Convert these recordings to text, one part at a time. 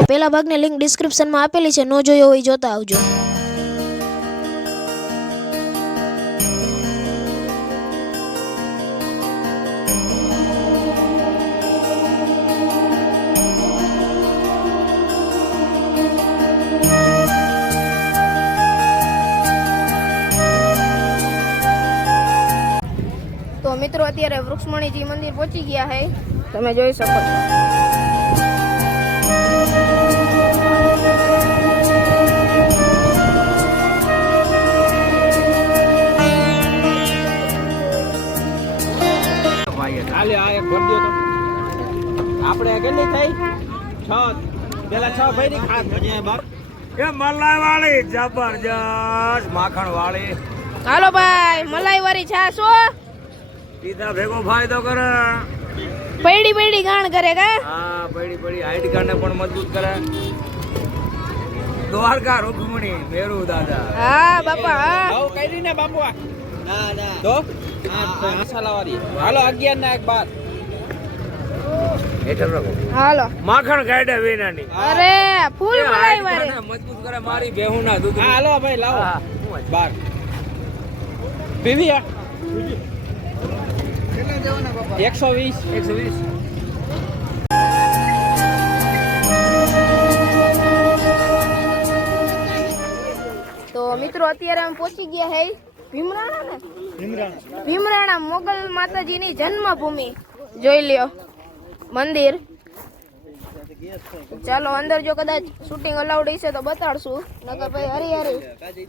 આગળના ભાગની લિંક ડિસ્ક્રિપ્શનમાં આપેલી છે. ન જોયો હોય જોતા આવજો. મિત્રો, અત્યારે વૃક્ષમણીજી મંદિર પહોંચી ગયા છે તમે જોઈ શકો છો. હાલે આ એક ભર દ્યો આપણે કેટલી થઈ છ. પેલા છ ભાઈ ની ખાસ મજા બાર એ મલાઈ વાળી જબરજસ્ત. માખણ વાળી હાલો ભાઈ મલાઈ વાળી હો પીધા ભેગો ફાયદો કરે. પૈડી પૈડી ગાણ કરે કા? હા પડી પડી હાઈટ કાર્ડ ને પણ મજબૂત કરે. દ્વારકા રૂકમણી મેરુ દાદા. હા બાપા હા. આવું ને બાપુ ના ના. તો? હાલો અગિયાર ના એક બાર. હાલો. માખણ કાઢે વિનાની અરે ફૂલ મજબૂત કરે મારી બેહુ ના દૂધ હા હાલો ભાઈ લાવો. બાર. પીવી એકસો વીસ. એકસો વીસ. તો મિત્રો અત્યારે અમે પહોંચી ગયા હે. ભીમરાણા. ને ભીમરાણા મોગલ માતાજીની જન્મભૂમિ. જોઈ લ્યો. મંદિર. ચાલો અંદર જો કદાચ શૂટિંગ અલાઉડ હશે તો બતાડશું. નકર ભાઈ હરી હરી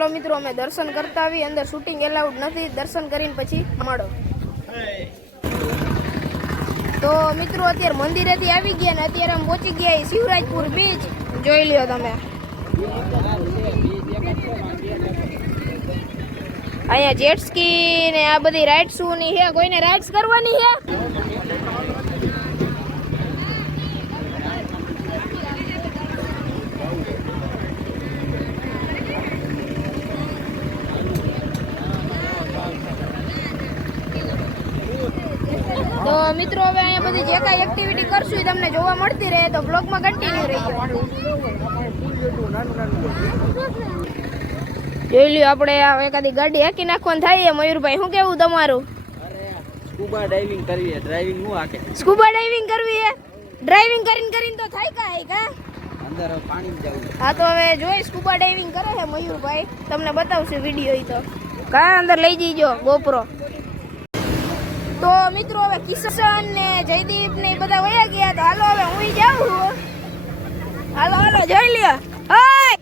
તો મિત્રો, અમે દર્શન કરતા આવી અંદર શૂટિંગ એલાઉડ નથી. દર્શન કરીને પછી મળો. તો મિત્રો, અત્યારે મંદિરેથી આવી ગયા ને અત્યારે અમે પહોંચી ગયા શિવરાજપુર બીચ જોઈ લ્યો તમે. અહીંયા જેટ સ્કી ને આ બધી રાઇડ્સની છે. કોઈને રાઇડ્સ કરવાની છે તો મિત્રો હવે અહીંયા બધી જે કાંઈ એક્ટિવિટી કરશું એ તમને જોવા મળતી રહે તો બ્લોગમાં કન્ટિન્યુ રહી જોઈ લ્યો આપણે એકાદી ગાડી હાકી નાખવાનું થાય મયુરભાઈ શું કેવું તમારું? સ્કૂબા ડાઇવિંગ કરવી છે. ડ્રાઇવિંગ હું હાકે? સ્કૂબા ડાઇવિંગ કરવી છે? ડ્રાઇવિંગ કરીને કરીને તો થાય કાંઈ કા અંદર પાણી જવું હા તો હવે જોઈ સ્કૂબા ડાઇવિંગ કરે છે મયુરભાઈ. તમને બતાવશે વીડિયો ઈ તો. કા અંદર લઈ જઈજો ગોપરો. તો મિત્રો હવે કિશન ને જયદીપ ને બધા વયા ગયા તો હાલો હવે હું જાઉં છું હાલો હાલો જોઈ લ્યો હાય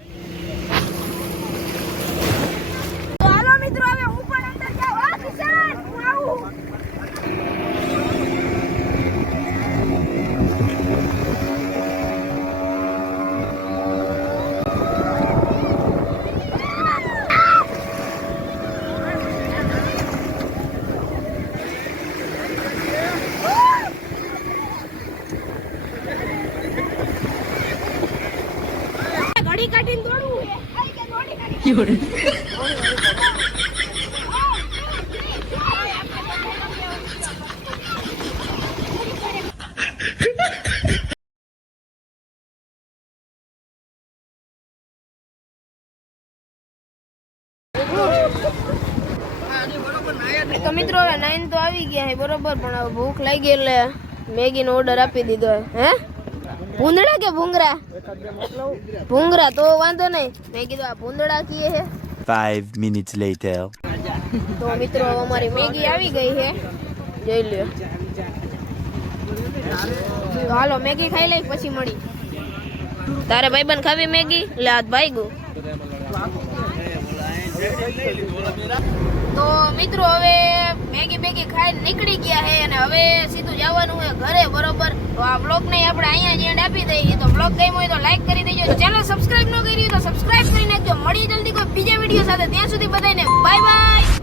તો હાલો મિત્રો હવે હું પણ અંદર જાઉં હા કિશન હું આવું ઘડી કાઢીને દોડવું આઈ કે દોડી કાઢી તો મિત્રો નાઈન તો આવી ગયા હે બરોબર, પણ ભૂખ લાગી એટલે મેગીનો ઓર્ડર આપી દીધો હે? ભૂંદડા કે ભૂંગરા? ભૂંગરા તો વાંધો નહીં. મેં કીધું આ ભૂંદડા કીએ છે Five minutes later. તો મિત્રો હવે અમારી મેગી આવી ગઈ છે જોઈ લ્યો. તો હાલો મેગી ખાઈ લઈ પછી મળી. તારે ભાઈબંધ ખાવી મેગી? લે હાથ ભાઈ તો મિત્રો હવે મેગી બેગી ખાઈને નીકળી ગયા છે અને હવે સીધું જવાનું હોય ઘરે, બરોબર? તો આ બ્લોગ ને આપણે અહીંયા જ આપી દઈએ. તો બ્લોગ ગમ્યો હોય તો લાઈક કરી દેજો. ચેનલ સબસ્ક્રાઇબ ન કરી તો સબસ્ક્રાઇબ કરી નાખજો. મળીએ જલ્દી કોઈ બીજા વીડિયો સાથે. ત્યાં સુધી બધાને બાય બાય